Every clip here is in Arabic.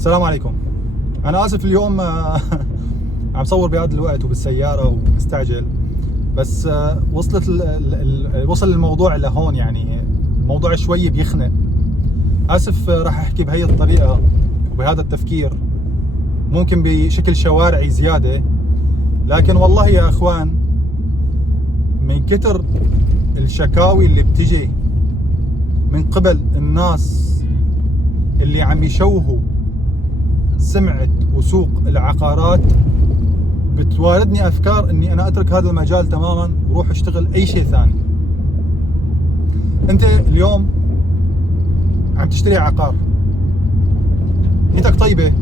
السلام عليكم. أنا آسف اليوم عم صور بهذا الوقت وبالسيارة ومستعجل، بس وصل الموضوع لهون، يعني الموضوع شوي بيخنق. آسف، راح أحكي بهي الطريقة وبهذا التفكير، ممكن بشكل شوارعي زيادة، لكن والله يا أخوان من كتر الشكاوي اللي بتجي من قبل الناس اللي عم يشوهوا سمعة وسوق العقارات، بتواردني أفكار أني أنا أترك هذا المجال تماما وروح أشتغل أي شيء ثاني. أنت اليوم عم تشتري عقار، نيتك طيبة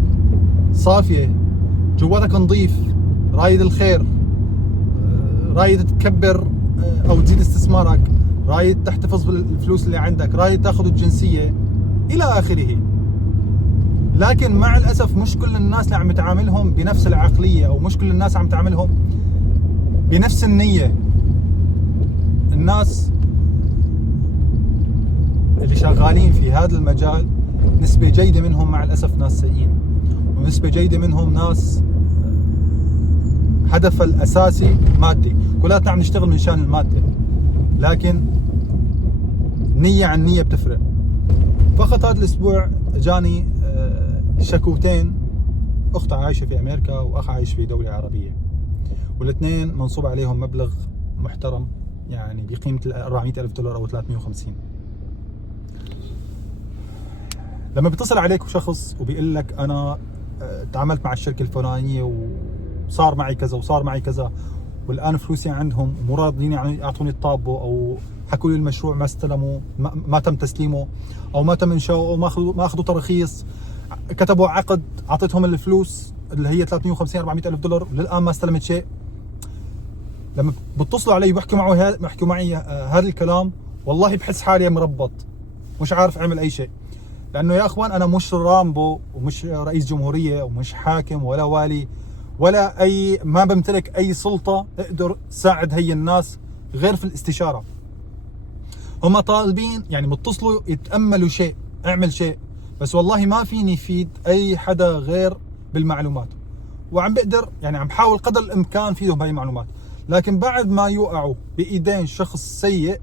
صافية، جواتك نظيف، رايد الخير، رايد تكبر أو تزيد استثمارك، رايد تحتفظ بالفلوس اللي عندك، رايد تاخذ الجنسية إلى آخره. لكن مع الأسف مش كل الناس اللي عم تعاملهم بنفس العقلية، أو مش كل الناس عم تعاملهم بنفس النية. الناس اللي شغالين في هذا المجال نسبة جيدة منهم مع الأسف ناس سيئين، ونسبة جيدة منهم ناس هدفها الأساسي مادي. كلاتنا عم نشتغل من شان المادة، لكن نية عن نية بتفرق. فقط هذا الأسبوع جاني شكوتين، أخت عايشة في أمريكا وأخ عايش في دولة عربية، والاثنين منصوب عليهم مبلغ محترم، يعني بقيمة 400,000 دولار أو 350. لما بيتصل عليك شخص وبيقول لك أنا تعاملت مع الشركة الفلانية وصار معي كذا وصار معي كذا، والآن فلوسي عندهم ومو راضيين يعطوني الطابة، أو حكوا لي المشروع ما استلموا، ما تم تسليمه، أو ما تم إنشاؤه، أو ما أخذوا تراخيص، كتبوا عقد أعطيتهم الفلوس اللي هي 350-400,000 دولار وللآن ما استلمت شيء. لما بتصلوا علي بحكوا معي هذا الكلام، والله بحس حالي مربط، مش عارف أعمل أي شيء. لأنه يا أخوان أنا مش رامبو، ومش رئيس جمهورية، ومش حاكم ولا والي، ولا ما بمتلك أي سلطة أقدر ساعد هي الناس غير في الاستشارة. هم طالبين، يعني متصلوا يتأملوا شيء، اعمل شيء، بس والله ما فيني فيد أي حدا غير بالمعلومات، وعم بقدر يعني عم بحاول قدر الإمكان فيهم بهاي المعلومات. لكن بعد ما يوقعوا بإيدين شخص سيء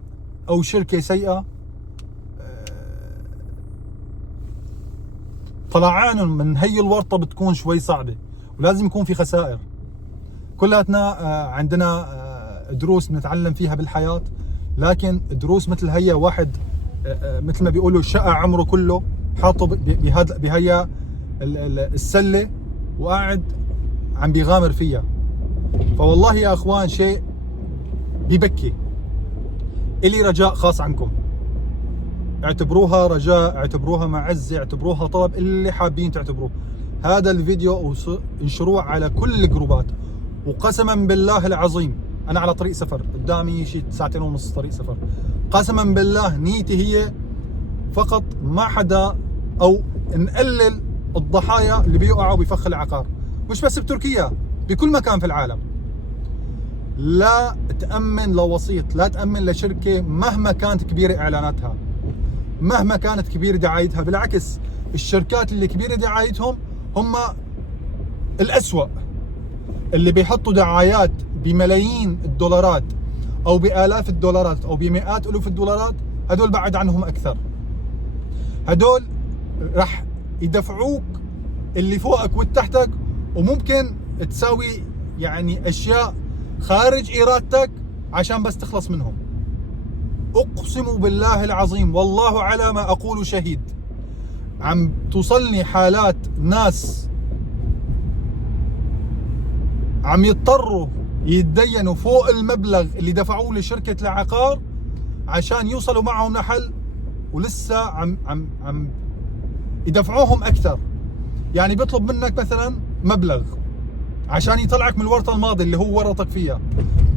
أو شركة سيئة، طلعانهم من هي الورطة بتكون شوي صعبة، ولازم يكون في خسائر. كلاتنا عندنا دروس بنتعلم فيها بالحياة، لكن دروس مثل هي واحد مثل ما بيقولوا شقى عمره كله حاطه بهي السلة وقاعد عم بيغامر فيها. فوالله يا اخوان شيء بيبكي. إلي رجاء خاص عنكم، اعتبروها رجاء، اعتبروها معزة، اعتبروها طلب، اللي حابين تعتبروه. هذا الفيديو انشروه على كل الجروبات، وقسما بالله العظيم انا على طريق سفر، قدامي شيء 2.5 ساعة طريق سفر. قسما بالله نيتي هي فقط ما حدا، او نقلل الضحايا اللي بيقعوا بفخ العقار، مش بس بتركيا، بكل مكان في العالم. لا تأمن لوسيط، لا تأمن لشركة مهما كانت كبيرة اعلاناتها، مهما كانت كبيرة دعايتها. بالعكس، الشركات اللي كبيرة دعايتهم هم الأسوأ، اللي بيحطوا دعايات بملايين الدولارات أو بآلاف الدولارات أو بمئات ألوف الدولارات. هدول بعد عنهم أكثر، هدول راح يدفعوك اللي فوقك والتحتك، وممكن تساوي يعني أشياء خارج إرادتك عشان بس تخلص منهم. أقسم بالله العظيم، والله على ما أقول شهيد، عم توصلني حالات ناس عم يضطروا يتدينوا فوق المبلغ اللي دفعوه لشركة العقار عشان يوصلوا معهم لحل، ولسه عم يدفعوهم أكثر. يعني بيطلب منك مثلا مبلغ عشان يطلعك من الورطة الماضي اللي هو ورطك فيها،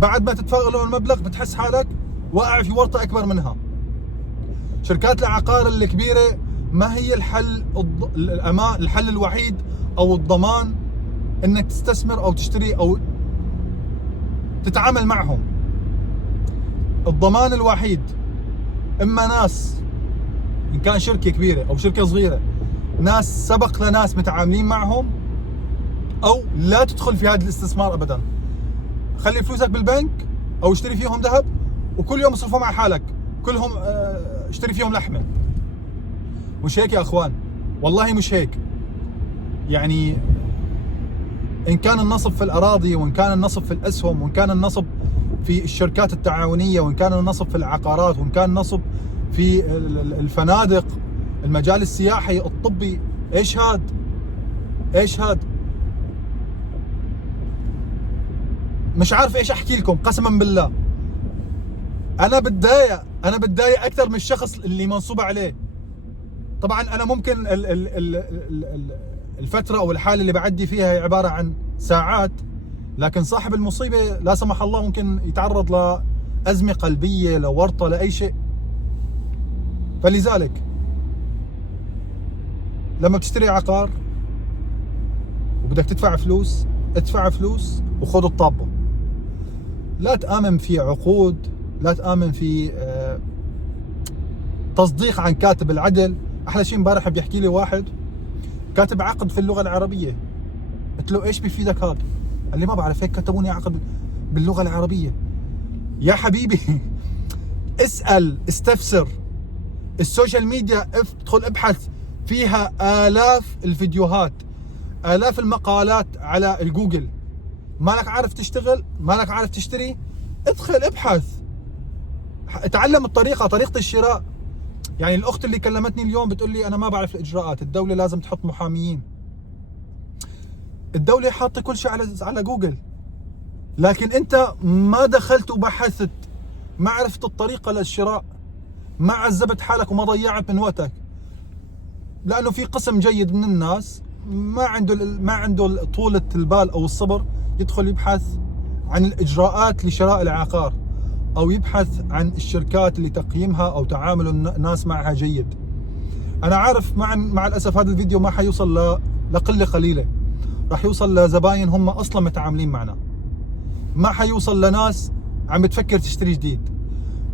بعد ما تدفع له المبلغ بتحس حالك واقع في ورطة أكبر منها. شركات العقار الكبيرة ما هي الحل الحل الوحيد أو الضمان إنك تستثمر أو تشتري أو تتعامل معهم. الضمان الوحيد إما ناس، إن كان شركة كبيرة أو شركة صغيرة، ناس سبق لناس متعاملين معهم، او لا تدخل في هذا الاستثمار ابدا. خلي فلوسك بالبنك او اشتري فيهم ذهب، وكل يوم اصرفهم على حالك، كلهم اشتري فيهم لحمه. مش هيك يا اخوان، والله مش هيك. يعني ان كان النصب في الاراضي، وان كان النصب في الاسهم، وان كان النصب في الشركات التعاونيه، وان كان النصب في العقارات، وان كان النصب في الفنادق، المجال السياحي، الطبي، ايش هاد؟ ايش هاد؟ مش عارف ايش احكي لكم قسما بالله. انا بتضايق اكثر من الشخص اللي منصوب عليه. طبعا انا ممكن الفتره او الحاله اللي بعدي فيها هي عباره عن ساعات، لكن صاحب المصيبه لا سمح الله ممكن يتعرض لازمه قلبيه، لورطه، لاي شيء. فلذلك لما بتشتري عقار وبدك تدفع فلوس، ادفع فلوس وخذ الطابه. لا تآمن في عقود، لا تآمن في تصديق عن كاتب العدل. احلى شيء امبارح بيحكي لي واحد كاتب عقد في اللغه العربيه، قلت له ايش بيفيدك هذا؟ قال لي ما بعرف، هيك كتبوني عقد باللغه العربيه. يا حبيبي اسال، استفسر. السوشيال ميديا ادخل ابحث فيها آلاف الفيديوهات، آلاف المقالات على الجوجل. مالك عارف تشتغل، مالك عارف تشتري، ادخل ابحث، اتعلم طريقة الشراء. يعني الأخت اللي كلمتني اليوم بتقول لي أنا ما بعرف الإجراءات، الدولة لازم تحط محاميين. الدولة حاطة كل شيء على جوجل، لكن أنت ما دخلت وبحثت، ما عرفت الطريقة للشراء، ما عذبت حالك وما ضيعت من وقتك. لأنه في قسم جيد من الناس ما عنده طولة البال أو الصبر يدخل يبحث عن الإجراءات لشراء العقار، أو يبحث عن الشركات اللي تقييمها أو تعامل الناس معها جيد. أنا عارف مع الأسف هذا الفيديو ما حيوصل لقلة قليلة، راح يوصل لزباين هم أصلا متعاملين معنا، ما حيوصل لناس عم بتفكر تشتري جديد.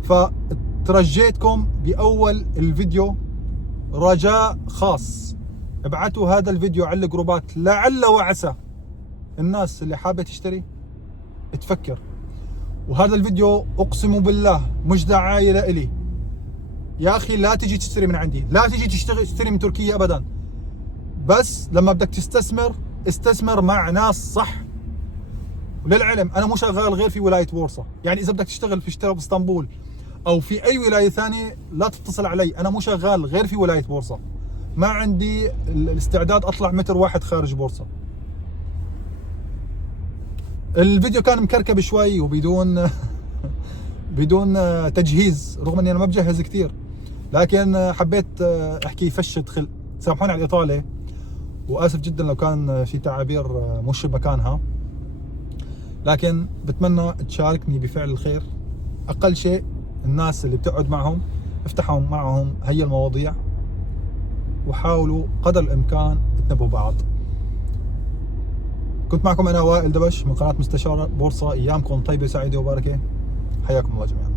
فترجيتكم بأول الفيديو رجاء خاص، ابعتوا هذا الفيديو على الجروبات، لعل وعسى الناس اللي حابة تشتري تفكر. وهذا الفيديو اقسم بالله مش دعاية لإلي. يا اخي لا تجي تشتري من عندي، لا تجي تشتري من تركيا ابدا. بس لما بدك استثمر مع ناس صح. وللعلم انا مو شغال غير في ولاية بورصة، يعني اذا بدك تشتغل في اسطنبول او في اي ولاية ثانية لا تتصل علي، انا مو شغال غير في ولاية بورصة، ما عندي الاستعداد اطلع متر واحد خارج بورصة. الفيديو كان مكركب شوي وبدون بدون تجهيز، رغم اني انا ما بجهز كثير، لكن حبيت احكي فشة خلق. سامحوني على الاطالة، واسف جدا لو كان في تعابير مش بمكانها، لكن بتمنى تشاركني بفعل الخير. اقل شيء الناس اللي بتقعد معهم افتحوا معهم هي المواضيع، وحاولوا قدر الامكان تنبهوا بعض. كنت معكم انا وائل دبش من قناة مستشار بورصة. ايامكم طيبة سعيدة وباركة، حياكم الله جميعا.